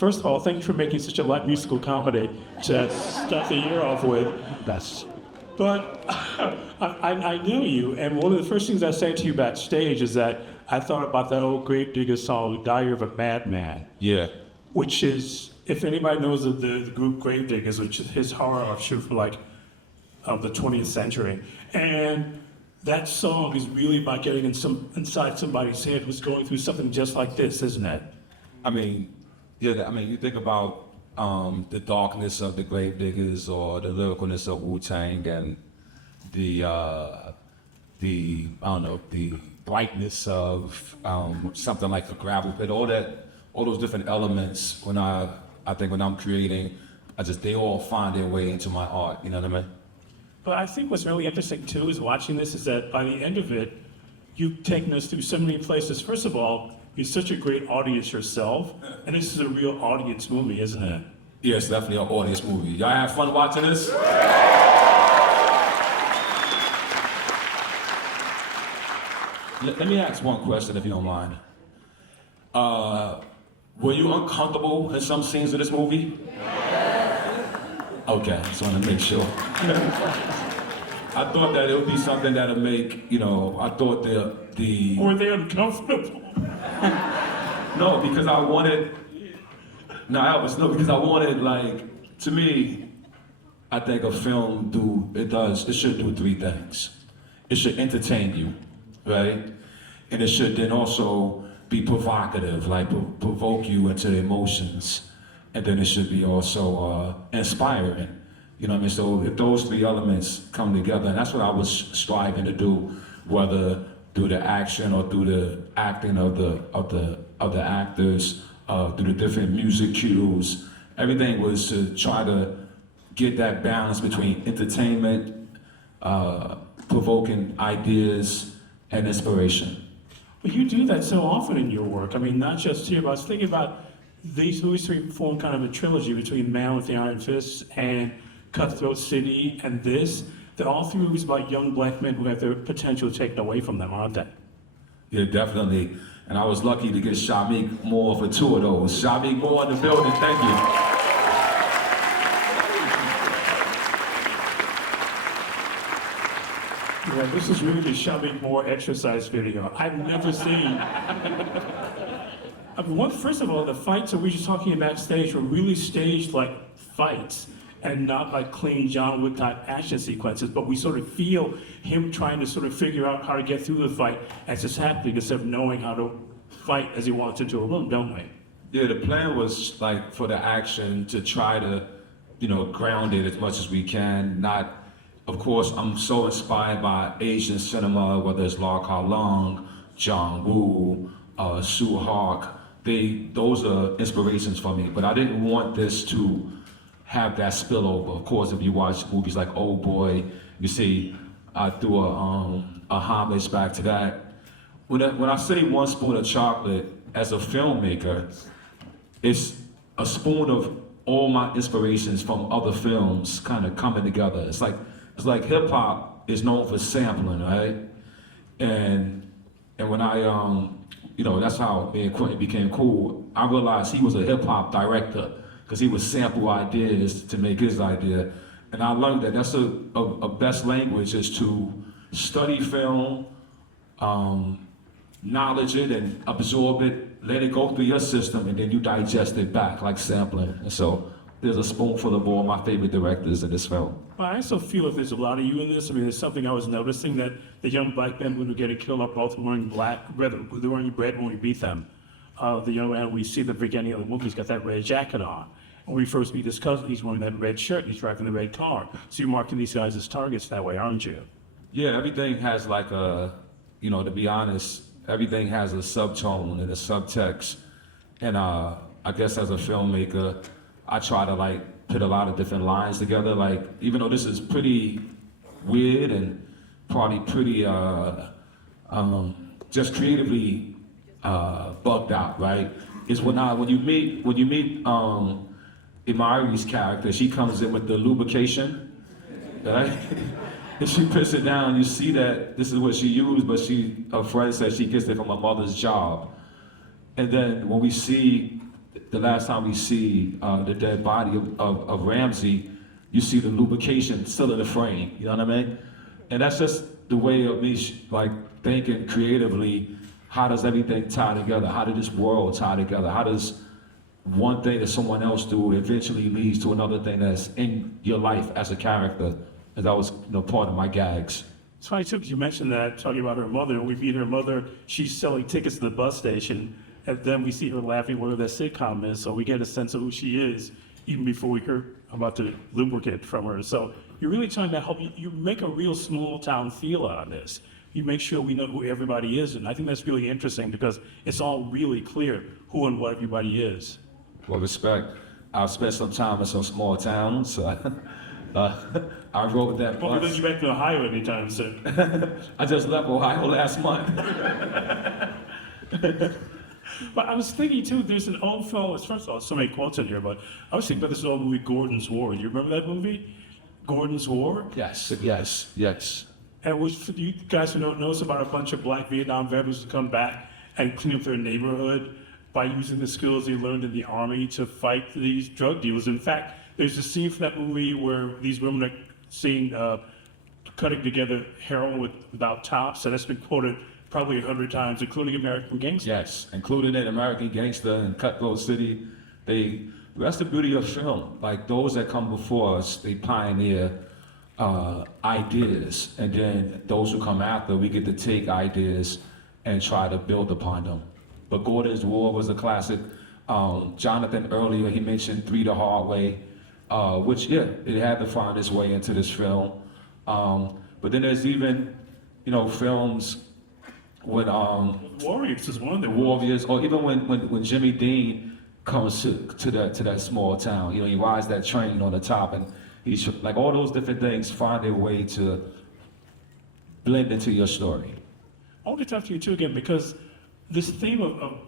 first of all, thank you for making such a light musical comedy to start the year off with. But I know you, and one of the first things I said to you backstage is that I thought about that old Gravedigger song, Diary of a Madman. Yeah. Which is, if anybody knows of the group Gravediggers, which is his horror offshoot from like the 20th century. And that song is really about getting inside somebody's head who's going through something just like this, isn't it? I mean, yeah, I mean, you think about the darkness of the Gravediggers or the lyricalness of Wu-Tang and the I don't know, the brightness of something like a gravel pit, all those different elements when I think when I'm creating, they all find their way into my art, you know what I mean? But I think what's really interesting too is watching this is that by the end of it, you've taken us through so many places. First of all, you're such a great audience yourself, and this is a real audience movie, isn't it? Yeah, it's definitely an audience movie. Y'all have fun watching this? Let me ask one question, if you don't mind. Were you uncomfortable in some scenes of this movie? Okay, just want to make sure. I thought that it would be something that would make, I thought the... Were they uncomfortable? No, because I wanted... Elvis, because I wanted, like, to me, I think a film it should do three things. It should entertain you, right? And it should then also be provocative, like provoke you into emotions. And then it should be also inspiring. You know what I mean? So if those three elements come together, and that's what I was striving to do, whether through the action or through the acting of the actors, through the different music cues, everything was to try to get that balance between entertainment, provoking ideas, and inspiration. But you do that so often in your work. I mean, not just here, but I was thinking about these three form kind of a trilogy between Man with the Iron Fist and Cutthroat City and this. They're all three movies about young black men who have their potential taken away from them, aren't they? Yeah, definitely. And I was lucky to get Shamik Moore for two of those. Shamik Moore in the building, thank you. Yeah, this is really the Shamik Moore exercise video. I've never seen. I mean, first of all, the fights that we were just talking about stage were really staged like fights and not like clean John Wick type action sequences, but we sort of feel him trying to sort of figure out how to get through the fight as it's happening instead of knowing how to fight as he walks into a room, don't we? Yeah, the plan was like for the action to try to, ground it as much as we can. Not, of course, I'm so inspired by Asian cinema, whether it's Lar Ka Lung, John Woo, Sue Hawk. Those are inspirations for me, but I didn't want this to have that spillover. Of course, if you watch movies like Old Boy, you see I threw a homage back to that. When I say one spoon of chocolate, as a filmmaker, it's a spoon of all my inspirations from other films kind of coming together. It's like hip hop is known for sampling, right? And when I that's how me and Quentin became cool. I realized he was a hip hop director because he would sample ideas to make his idea. And I learned that that's a best language is to study film, knowledge it and absorb it, let it go through your system, and then you digest it back like sampling. And so there's a spoonful of all my favorite directors in this film. Well, I also feel if there's a lot of you in this. I mean, there's something I was noticing that the young black men when we getting killed are both wearing black, rather, they're wearing red when we beat them. The young man we see at the beginning of the movie, he's got that red jacket on. When we first meet his cousin, he's wearing that red shirt, he's driving the red car. So you're marking these guys as targets that way, aren't you? Yeah, everything has like a, to be honest, everything has a subtone and a subtext. And I guess as a filmmaker, I try to like put a lot of different lines together. Like, even though this is pretty weird and probably pretty just creatively bugged out, right? Is when you meet Imari's character, she comes in with the lubrication, right? And she puts it down, you see that this is what she used, but her friend says she gets it from her mother's job. And then when we see the last time we see the dead body of Ramsey, you see the lubrication still in the frame. You know what I mean? And that's just the way of me like thinking creatively. How does everything tie together? How did this world tie together? How does one thing that someone else do eventually leads to another thing that's in your life as a character? And that was, part of my gags. It's funny too, because you mentioned that, talking about her mother. We meet her mother, she's selling tickets to the bus station, and then we see her laughing whatever that sitcom is, so we get a sense of who she is, even before we hear about the lubricant from her. So you're really trying to help, you make a real small town feel on this. You make sure we know who everybody is, and I think that's really interesting because it's all really clear who and what everybody is. Well, respect. I've spent some time in some small towns, so I rode that Well, bus. you back to Ohio anytime soon. I just left Ohio last month. But I was thinking too, there's an old film, first of all, so many quotes in here, but I was thinking about this old movie, Gordon's War. You remember that movie? Gordon's War? Yes, yes, yes. And it was for you guys who don't know, it's about a bunch of black Vietnam veterans who come back and clean up their neighborhood by using the skills they learned in the army to fight these drug dealers. In fact, there's a scene from that movie where these women are seen cutting together heroin without tops, and that's been quoted probably 100 times, including American Gangster. Yes, including in American Gangster and Cutthroat City. That's the beauty of film. Like those that come before us, they pioneer ideas, and then those who come after, we get to take ideas and try to build upon them. But Gordon's War was a classic. Jonathan earlier, he mentioned Three the Hard Way, which, it had to find its way into this film. But then there's even, films when Warriors is one of the them. Warriors, or even when Jimmy Dean comes to that small town, he rides that train on the top, and he's like all those different things find their way to blend into your story. I want to talk to you too again because this theme of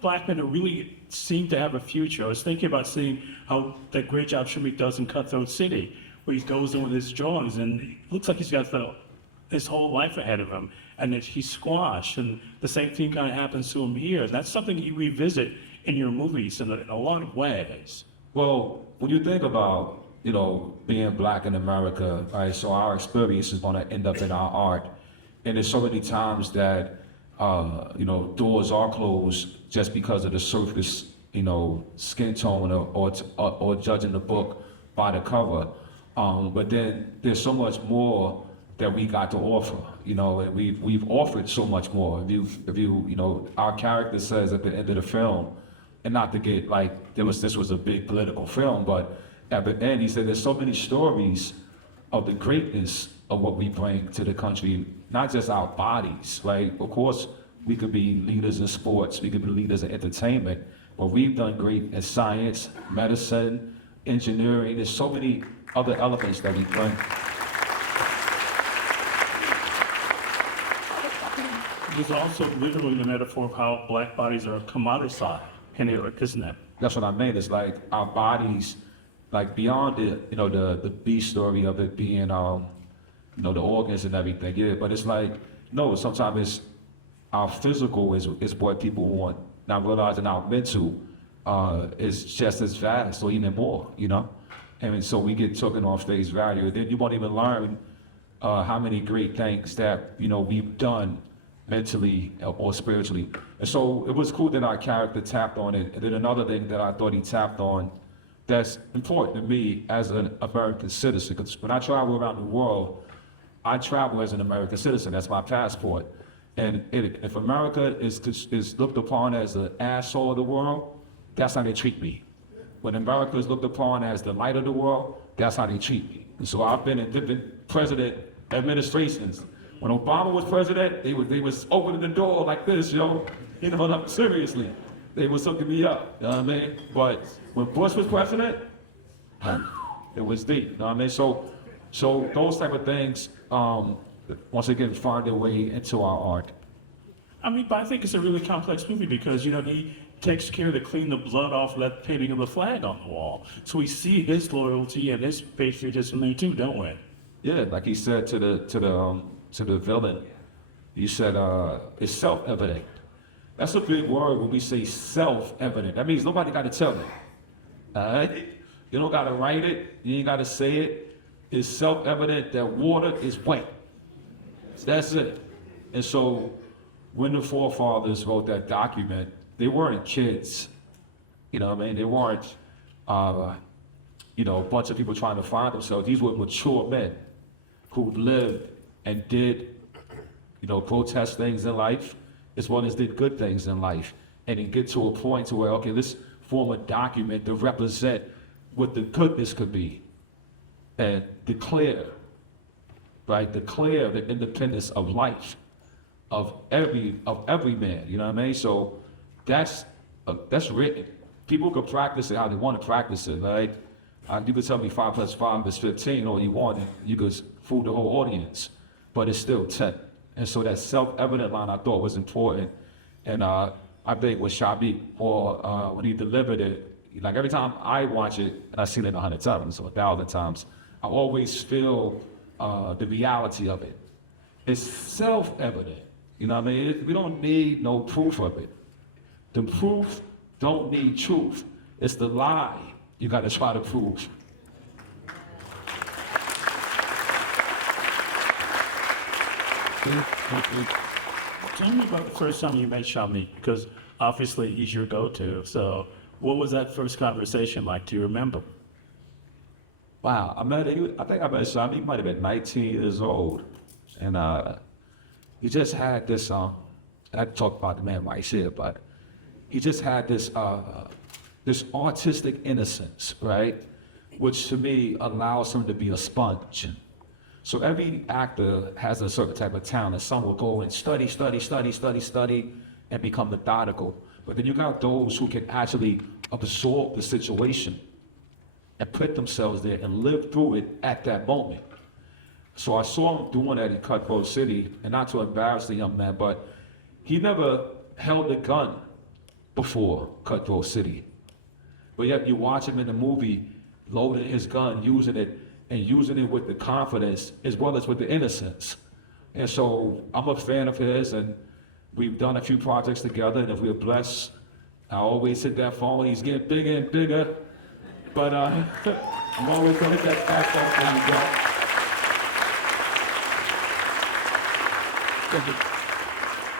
black men who really seem to have a future. I was thinking about seeing how that great job Shamik does in Cutthroat City, where he goes in with his drawings and it looks like he's got his whole life ahead of him, and that he's squashed, and the same thing kind of happens to him here. And that's something you revisit in your movies in a lot of ways. Well, when you think about, being black in America, right, so our experience is going to end up in our art. And there's so many times that, doors are closed just because of the surface, skin tone or judging the book by the cover. But then there's so much more that we got to offer, and we've offered so much more. If you, our character says at the end of the film, and not to get like, this was a big political film, but at the end he said there's so many stories of the greatness of what we bring to the country, not just our bodies, right? Of course, we could be leaders in sports, we could be leaders in entertainment, but we've done great in science, medicine, engineering. There's so many other elements that we bring. There's also literally the metaphor of how black bodies are commodified in here, isn't it? That's what I mean. It's like our bodies, like beyond the B story of it being, the organs and everything. Yeah, but it's like, no, sometimes it's our physical is what people want. Not realizing our mental is just as vast or even more, And so we get taken off face value. Then you won't even learn how many great things that, we've done mentally or spiritually. And so it was cool that our character tapped on it. And then another thing that I thought he tapped on that's important to me as an American citizen, because when I travel around the world, I travel as an American citizen. That's my passport. And if America is looked upon as the asshole of the world, that's how they treat me. When America is looked upon as the light of the world, that's how they treat me. And so I've been in different president administrations. When Obama was president, they was opening the door like this, seriously. They was hooking me up, you know what I mean? But when Bush was president, it was deep, you know what I mean? So those type of things, once again, find their way into our art. But I think it's a really complex movie because, he takes care to clean the blood off that painting of the flag on the wall. So we see his loyalty and his patriotism there too, don't we? Yeah, like he said to the villain, he said, it's self-evident That's a big word when we say self-evident. That means nobody got to tell me. All right? You don't got to write it. You ain't got to say it. It's self-evident that water is wet. That's it. And so when the forefathers wrote that document, they weren't kids. You know what I mean? They weren't, a bunch of people trying to find themselves. These were mature men who lived and did, protest things in life as well as did good things in life. And then get to a point to where, okay, let's form a document to represent what the goodness could be and declare the independence of life of every man, you know what I mean? So that's written. People can practice it how they want to practice it, right? You could tell me 5 + 5 is 15 all you want, and you could fool the whole audience, but it's still 10. And so that self-evident line I thought was important. And I think with Shabi, or when he delivered it, like every time I watch it, and I've seen it 100 times or 1,000 times, I always feel the reality of it. It's self-evident. You know what I mean? We don't need no proof of it. The proof don't need truth. It's the lie you got to try to prove. Tell me about the first time you met Shami, because obviously he's your go-to. So what was that first conversation like? Do you remember? Wow, I think I met Shami, he might have been 19 years old. And he just had this, I talk about the man right here, but he just had this artistic innocence, right? Which to me allows him to be a sponge. So every actor has a certain type of talent. Some will go and study, and become methodical. But then you got those who can actually absorb the situation and put themselves there and live through it at that moment. So I saw him doing that in Cutthroat City, and not to embarrass the young man, but he never held a gun before Cutthroat City. But yet you watch him in the movie loading his gun, using it with the confidence as well as with the innocence. And so I'm a fan of his, and we've done a few projects together, and if we're blessed, I always hit that phone. He's getting bigger and bigger, but I'm always gonna hit that fast phone when you go.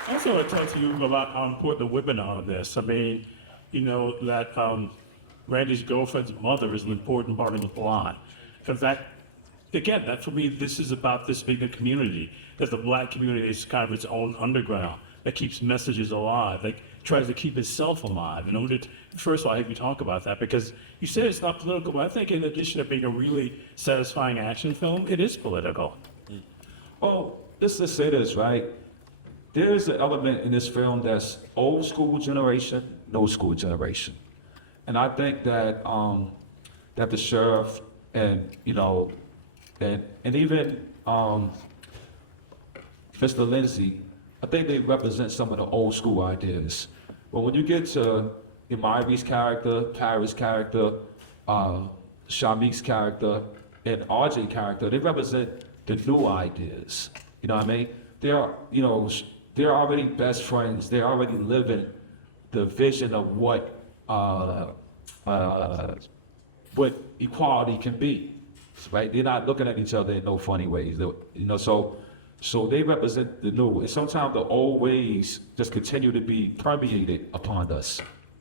I also want to talk to you about how important the women are in this. I mean, that Randy's girlfriend's mother is an important part of the plot. Because that for me, this is about this being a community, that the Black community is kind of its own underground that keeps messages alive, that tries to keep itself alive. And first of all, I hope you talk about that, because you said it's not political, but I think in addition to being a really satisfying action film, it is political. Well, let's just say this, right? There is an element in this film that's old school generation, no school generation. And I think that that the sheriff and even Mr. Lindsay, I think they represent some of the old school ideas. But when you get to Imari's character, Paris' character, Shamique's character, and RJ character, they represent the new ideas. You know what I mean? They're already best friends. They're already living the vision of what equality can be, right? They're not looking at each other in no funny ways. So they represent the new. And sometimes the old ways just continue to be permeated upon us.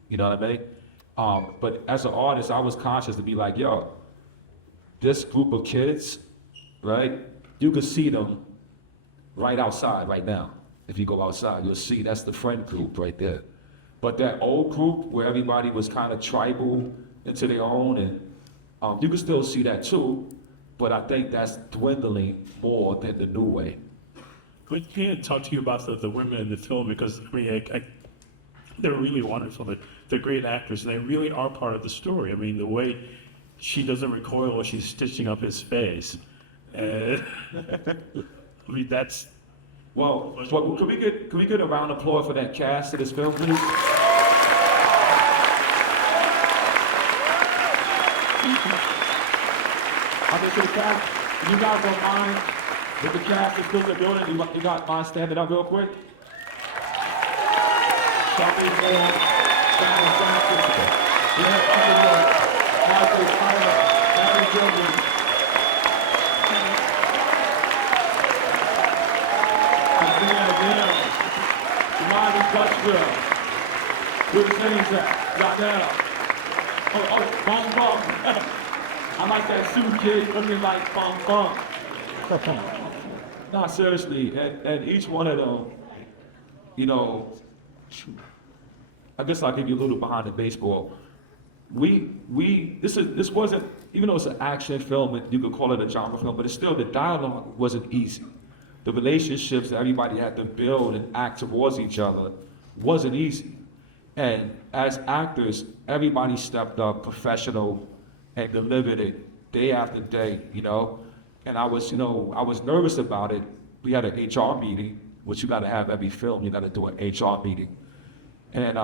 You know what I mean? But as an artist, I was conscious to be like, yo, this group of kids, right? You can see them right outside right now. If you go outside, you'll see that's the friend group right there. But that old group where everybody was kind of tribal into their own, and you can still see that too, but I think that's dwindling more than the new way. Can I talk to you about the women in the film? Because they're really wonderful. They're great actors, and they really are part of the story. I mean, the way she doesn't recoil while she's stitching up his face. That's... Well, can we get a round of applause for that cast of this film, please? I mean, to the cast, you guys don't mind if the cast is still in the building? You got mind standing up real quick? Shelby Moore, San Francisco. Yeah, Underwood, Michael Tyler, Harry Gilbert. Ronnie Dutchville. Where the names at? Right now. Bong Bong. I like that suit kid looking like Bong Bong. No, seriously, and each one of them, you know, I guess I'll give you a little behind the baseball. This wasn't, even though it's an action film, and you could call it a genre film, but it's still, the dialogue wasn't easy. The relationships that everybody had to build and act towards each other wasn't easy. And as actors, everybody stepped up professional and delivered it day after day, you know? And I was nervous about it. We had an HR meeting, which you gotta have every film, you gotta do an HR meeting. And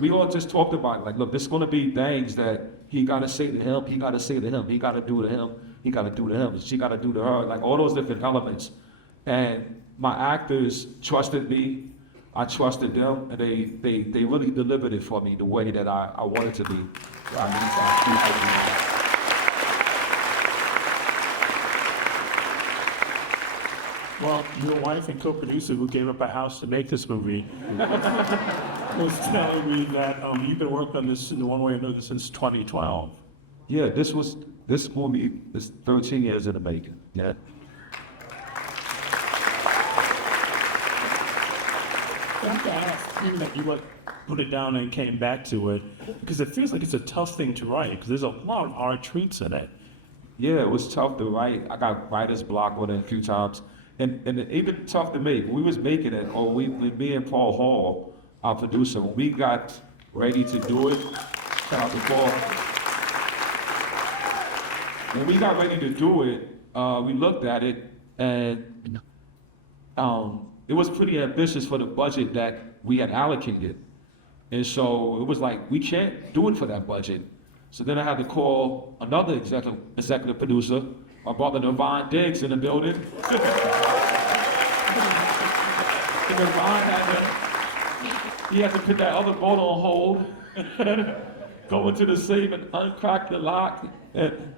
we all just talked about it, like, look, there's gonna be things that he gotta say to him, he gotta say to him, he gotta do to him, he gotta do to him, she gotta do to her, like all those different elements. And my actors trusted me, I trusted them, and they really delivered it for me the way that I wanted to be. Well, your wife and co-producer who gave up a house to make this movie was telling me that you've been working on this in one way or another since 2012. Yeah, this movie is 13 years in the making. Yeah. I have to ask, even that you put it down and came back to it, because it feels like it's a tough thing to write, because there's a lot of hard treats in it. Yeah, it was tough to write. I got writer's block on it a few times. And even tough to make. When we was making it, me and Paul Hall, our producer, when we got ready to do it, shout out to Paul. When we got ready to do it, we looked at it, and it was pretty ambitious for the budget that we had allocated. And so it was like, we can't do it for that budget. So then I had to call another executive producer, my brother Navon Diggs in the building. He had to put that other boat on hold, go into the safe and uncrack the lock. And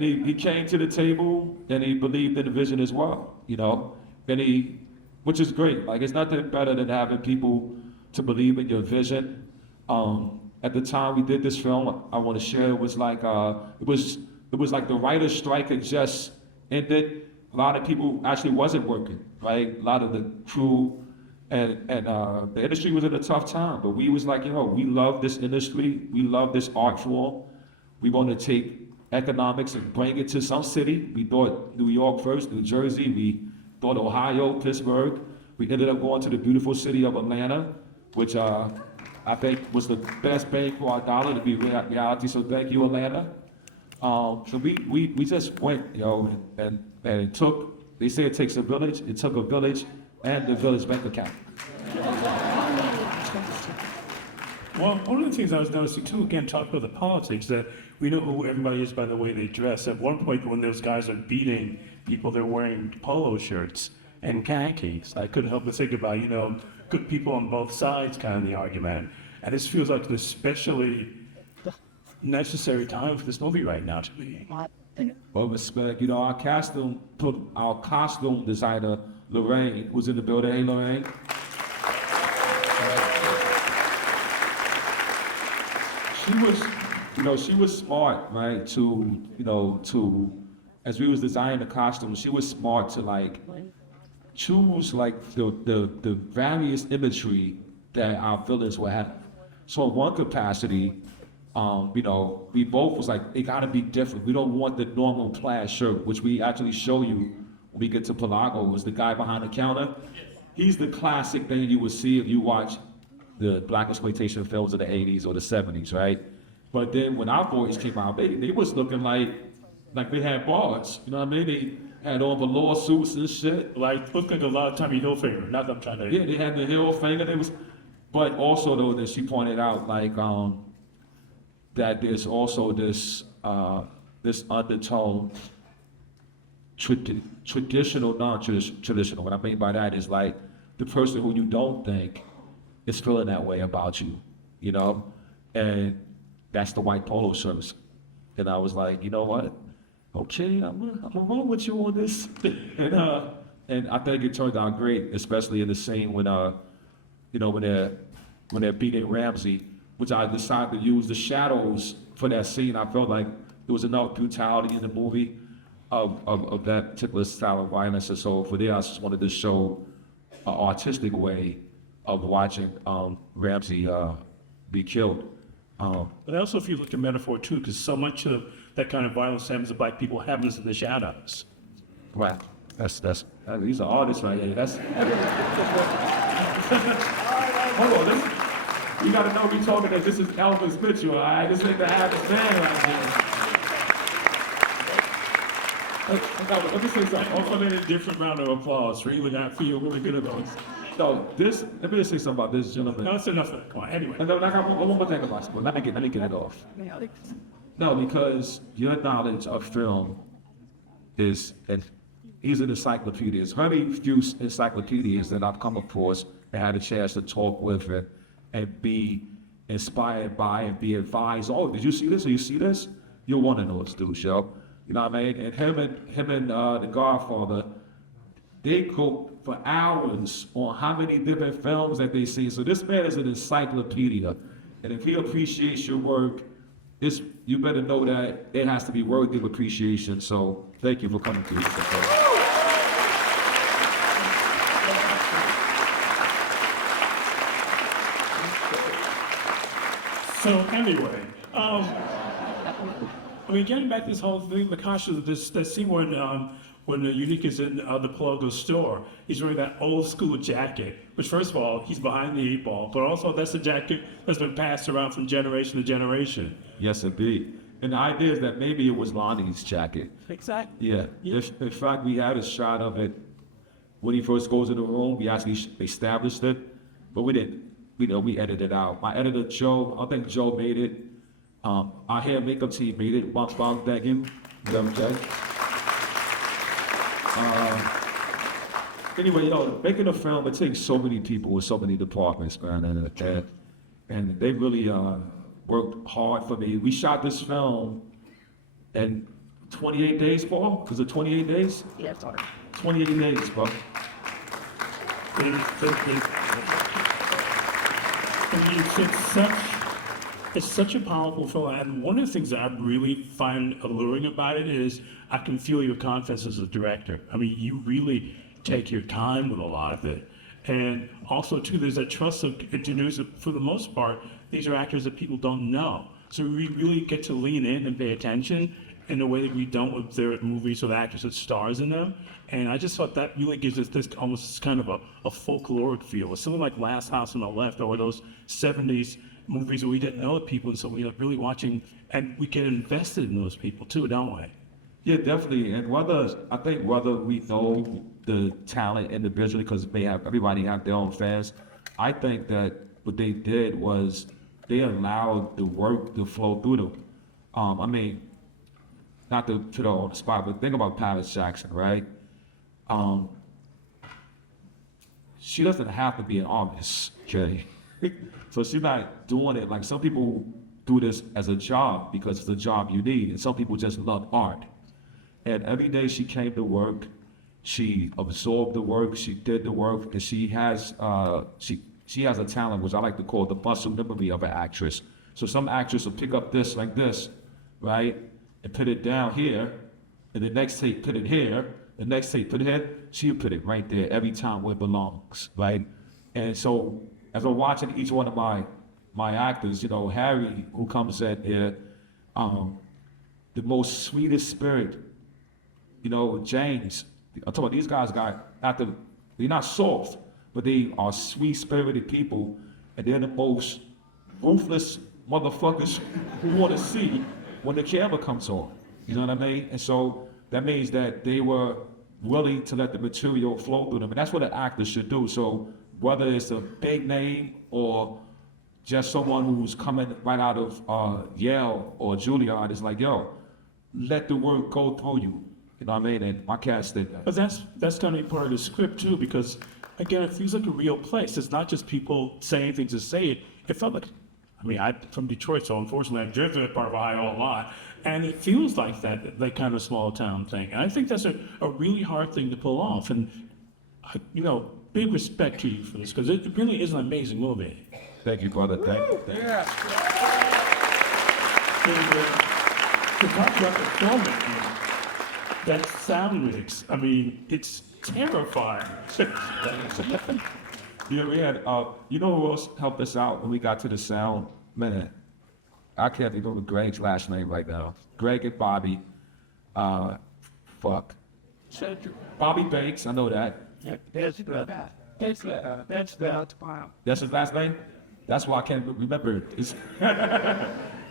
he came to the table and he believed in the vision as well, you know? And which is great. Like, it's nothing better than having people to believe in your vision. At the time we did this film, I want to share, it was like the writer's strike had just ended. A lot of people actually wasn't working, right? A lot of the crew and the industry was in a tough time, but we was like, you know, we love this industry, we love this art form. We want to take economics and bring it to some city. We thought New York first, New Jersey, we thought Ohio, Pittsburgh. We ended up going to the beautiful city of Atlanta, which I think was the best bang for our dollar to be reality, so thank you, Atlanta. So we just went, you know, and it took, they say it takes a village, it took a village and the village bank account. Well, one of the things I was noticing too, again, talking about the politics, that we know who everybody is by the way they dress. At one point when those guys are beating people, they're wearing polo shirts and khakis. I couldn't help but think about, you know, good people on both sides kind of the argument. And this feels like an especially necessary time for this movie right now to me. Well, respect, you know, our costume designer, Lorraine, who's in the building. Hey, Lorraine. She was smart, right? As we was designing the costumes, she was smart to like choose like the various imagery that our villains would have. So in one capacity, we both was like, it gotta be different. We don't want the normal plaid shirt, which we actually show you when we get to Pelago, was the guy behind the counter. He's the classic thing you would see if you watch the black exploitation films of the 80s or the 70s, right? But then when our boys came out, they was looking like they had bars, you know what I mean? They had on velour suits and shit. Like, looked like a lot of Tommy Hilfiger, not that I'm trying to... Yeah, they had the Hilfiger, but also though, that she pointed out, like, that there's also this undertone, traditional, non-traditional. What I mean by that is like, the person who you don't think is feeling that way about you, you know? And that's the white polo shirts. And I was like, you know what? Okay, I'm gonna roll with you on this. And I think it turned out great, especially in the scene when when they're beating Ramsey, which I decided to use the shadows for that scene. I felt like there was enough brutality in the movie of that particular style of violence. And so for there, I just wanted to show an artistic way of watching Ramsey be killed. But also, if you look at metaphor too, because so much of that kind of violence happens to black people happens in the shadows. Wow, these are artists right here. Hold on, you gotta know me talking that this is Elvis Mitchell, all right? This ain't the average man right here. Let me say something. Also, made a different round of applause. Really, I feel really good about this. So let me just say something about this gentleman. No, it's enough of that. Come on, anyway. No, I got one more thing about it. Let me get it off. No, because your knowledge of film is, and he's an encyclopedia. There's very few encyclopedias that I've come across and had a chance to talk with and be inspired by and be advised. Oh, did you see this? Or you see this? You're one of those dudes, yo. You know what I mean? And him and The Godfather, they go for hours on how many different films that they see. So this man is an encyclopedia. And if he appreciates your work, you better know that it has to be worthy of appreciation. So thank you for coming to this. So anyway, I mean, getting back to this whole thing, Lakasha, that scene when Unique is in the Pelago store, he's wearing that old school jacket, which first of all, he's behind the 8 ball, but also that's a jacket that's been passed around from generation to generation. Yes, indeed. And the idea is that maybe it was Lonnie's jacket. Exactly. Yeah. In fact, we had a shot of it when he first goes in the room. We actually established it, but we didn't. We edited it out. My editor, Joe, I think Joe made it. Our hair and makeup team made it. Bob Daggin. Okay. Anyway, making a film, it takes so many people with so many departments, man, and they really worked hard for me. We shot this film in 28 days, Paul? Was it 28 days? Yeah, sorry. 28 days, bro. It's such a powerful film, and one of the things that I really find alluring about it is I can feel your confidence as a director. I mean, you really take your time with a lot of it. And also, too, there's that trust of introducing, for the most part, these are actors that people don't know. So we really get to lean in and pay attention in a way that we don't with their movies with actors that stars in them. And I just thought that really gives us this almost kind of a folkloric feel. It's something like Last House on the Left or those 70s movies where we didn't know the people, and so we are really watching, and we get invested in those people too, don't we? Yeah, definitely. And I think whether we know the talent individually, because everybody have their own fans, I think that what they did was they allowed the work to flow through them. I mean, not to put her on the spot, but think about Paris Jackson, right? She doesn't have to be an artist, okay? So she's not doing it like some people do this as a job because it's a job you need, and some people just love art. And every day she came to work, she absorbed the work, she did the work, and she has a talent which I like to call the muscle memory of an actress. So some actress will pick up this like this, right, and put it down here, and the next take put it here, the next take put it here. She'll put it right there every time where it belongs, right? And so as I'm watching each one of my actors, Harry, who comes in here, the most sweetest spirit, James, I'm talking about these guys they're not soft, but they are sweet-spirited people, and they're the most ruthless motherfuckers who want to see when the camera comes on. You know what I mean? And so that means that they were willing to let the material flow through them, and that's what an actor should do. So whether it's a big name or just someone who's coming right out of Yale or Juilliard, it's like, yo, let the work go through you. You know what I mean? And my cast did that. But that's going to be part of the script too, because again, it feels like a real place. It's not just people saying things to say it. It felt like, I mean, I'm from Detroit, so unfortunately I've driven that part of Ohio a lot. And it feels like that kind of small town thing. And I think that's a really hard thing to pull off. And, you know, big respect to you for this, because it really is an amazing movie. Thank you, brother. Thank you. Yeah. And, to talk about the filmmaking, that sound mix, I mean, it's terrifying. Yeah, we had, you know who else helped us out when we got to the sound? Man, I can't think of Greg's last name right now. Greg and Bobby, Bobby Banks, I know that. That's his That's his last name? That's why I can't remember it. It's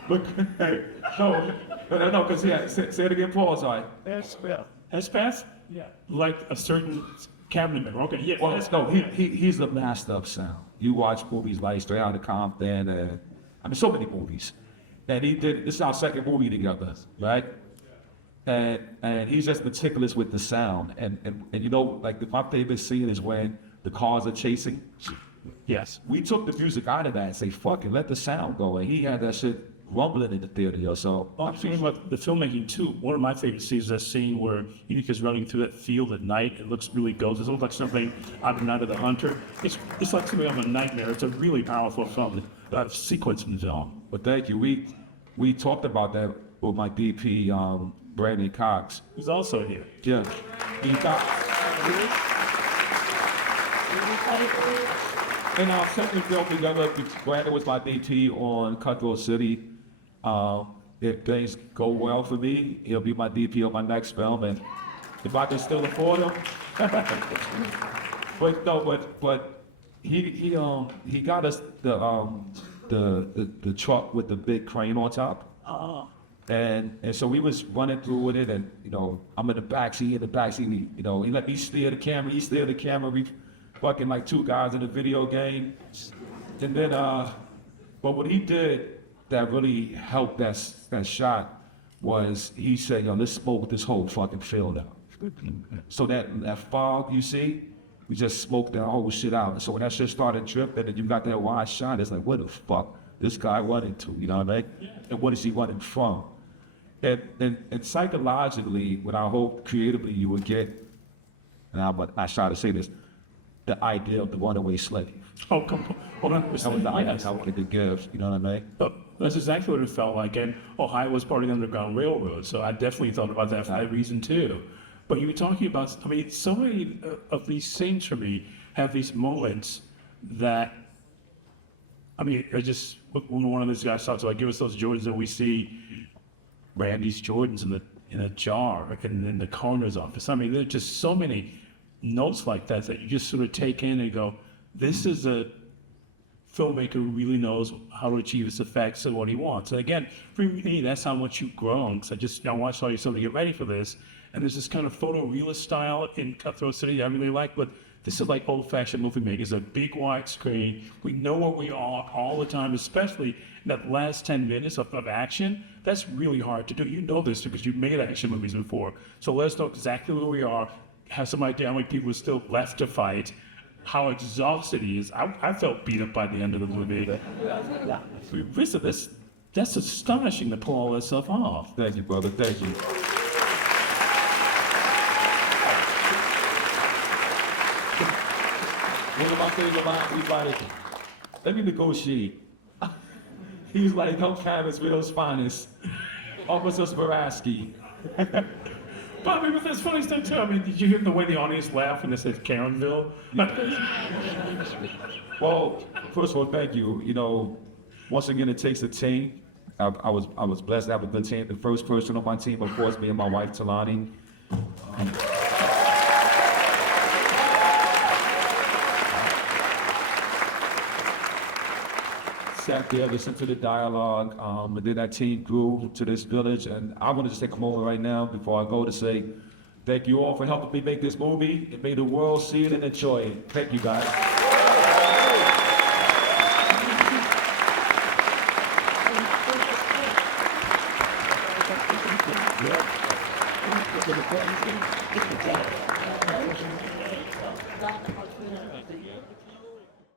but, no, because yeah, say it again, Paul, sorry. Hespeth? Yeah. Like a certain cabinet member. Okay, yeah. Well, no, he's the master of sound. You watch movies like Straight Outta Compton, I mean, so many movies. And this is our second movie together, right? And he's just meticulous with the sound. And you know, like my favorite scene is when the cars are chasing. Yes. We took the music out of that and say, fuck it, let the sound go. And he had that shit rumbling in the theater, yo, so. Well, I'm thinking about the filmmaking too. One of my favorite scenes is that scene where Unica's running through that field at night. It looks really ghostly. It looks like something out of Night of the Hunter. It's like something out of a nightmare. It's a really powerful film, sequence in the film. But thank you. We talked about that with my DP, Brandon Cox. Who's also here. Yeah. And our second film together, Brandon was my DT on Cutthroat City. If things go well for me, he'll be my DP on my next film, and if I can still afford him. but he got us the truck with the big crane on top. And so we was running through with it, and you know, I'm in the backseat, you know, he let me steer the camera, we fucking like two guys in a video game. And then but what he did that really helped that shot was he said, yo, let's smoke this whole fucking field out. So that fog you see, we just smoked that whole shit out. So when that shit started dripping and you got that wide shot, it's like, what the fuck this guy running to, you know what I mean? Yeah. And what is he running from? And psychologically, what I hope creatively you would get, and I try to say this, the idea of the runaway slave. Oh, come on. That was the idea I wanted to give, you know what I mean? That's exactly what it felt like. And Ohio was part of the Underground Railroad, so I definitely thought about that for that reason too. But you were talking about, I mean, so many of these scenes for me have these moments that, I mean, I just, when one of these guys talks about, give us those Jordans, and we see Randy's Jordans in a jar in the coroner's office. I mean, there are just so many notes like that you just sort of take in and go, this is a filmmaker who really knows how to achieve his effects and what he wants. And again, for me, that's how much you've grown. Because I watched all your stuff to get ready for this, and there's this kind of photorealist style in Cutthroat City I really like, but this is like old-fashioned movie making. It's a big wide screen. We know where we are all the time, especially in that last 10 minutes of action. That's really hard to do. You know this because you've made action movies before. So let us know exactly where we are, have some idea how many people are still left to fight, how exhausted he is. I felt beat up by the end of the movie. Listen, that's astonishing to pull all that stuff off. Thank you, brother. Thank you. One of my favorite lines, we like, let me negotiate. He was like, "Don't Campbellsville's finest, Officer Sparaski." But I mean, that's funny stuff too. I mean, did you hear the way the audience laughed when they said Karenville? Well, first of all, thank you. You know, once again, it takes a team. I was blessed to have a good team. The first person on my team, of course, me and my wife, Talani. Sat there, listened to the dialogue, and then that team grew to this village. And I want to just take a moment right now before I go to say thank you all for helping me make this movie and may the world see it and enjoy it. Thank you, guys.